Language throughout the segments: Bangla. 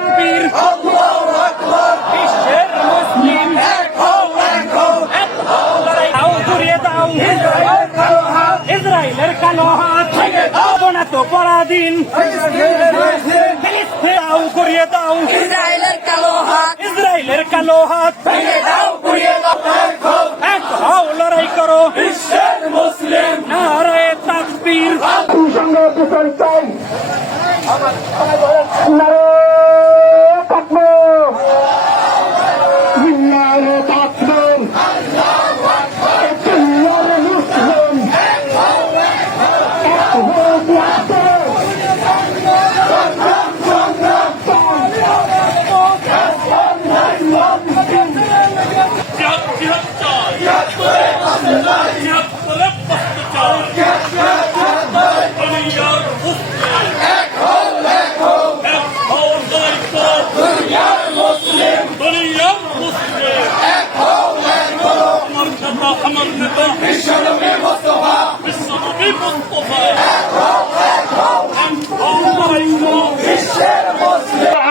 তাকবীর। বিশ্বের মুসলিম এক হও লড়াই দাও ঘুরিয়ে দাও। ইসরায়েলের কালো হাত না তো পরাধীন। দাও ঘুরিয়ে দাও। ইসরায়েলের কালো হাত ইসরায়েলের কালো হাত ভেঙে দাও পুড়িয়ে দাও। এক হও। লড়াই করো। বিশ্বের মুসলিম। নারায়ে তাকবীর। বিচার চাই। নারে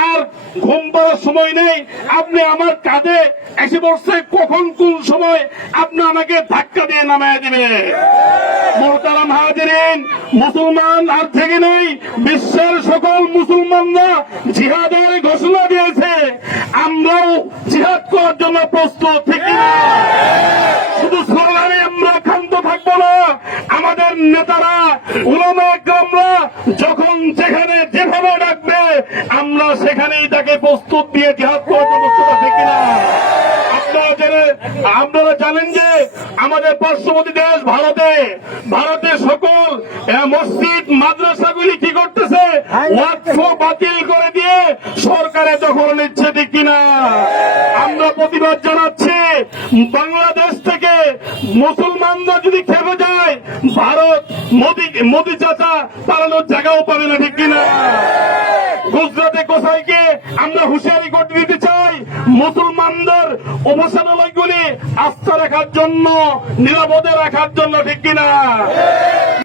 আর ঘুম পাওয়ার সময় নেই। আপনি আমার কাঁধে এসে বসছে কখন কোন সময় আপনি আমাকে ধাক্কা দিয়ে নামায় দিবে? মোহতারাম হাজিরিন, মুসলমান আর থেকে নেই, বিশ্বের সকল মুসলমানরা জিহাদের ঘোষণা দিয়েছে, আমরাও জিহাদ করার জন্য প্রস্তুত না শুধু সরকারে আমরা ক্ষান্ত থাকব না, আমাদের নেতারা, উলামা একরামরা যখন যেখানে যেভাবে ডাকবে, আমরা সেখানেই তাকে প্রস্তুত দিয়ে জিহাদ করার ব্যবস্থা দেখি না আপনারা জানেন যে আমাদের পার্শ্ববর্তী দেশ ভারতে ভারতে সকল মসজিদ, মাদ্রাসাগুলি কি করতেছে? বাতিল করে দিয়ে সরকারে দখল নিচ্ছে ঠিক কিনা? আমরা প্রতিবাদ জানাচ্ছি, বাংলাদেশ থেকে মুসলমানরা যদি খেপে যায়, ভারত মোদি মোদি চাচা পালানোর জায়গাও পাবে না ঠিক কিনা? গুজরাটে কোথায়কে আমরা হুঁশিয়ারি করে দিতে চাই মুসলমানদের অবসানালয়গুলি আস্থা রাখার জন্য, নিরাপদে রাখার জন্য, ঠিক কিনা?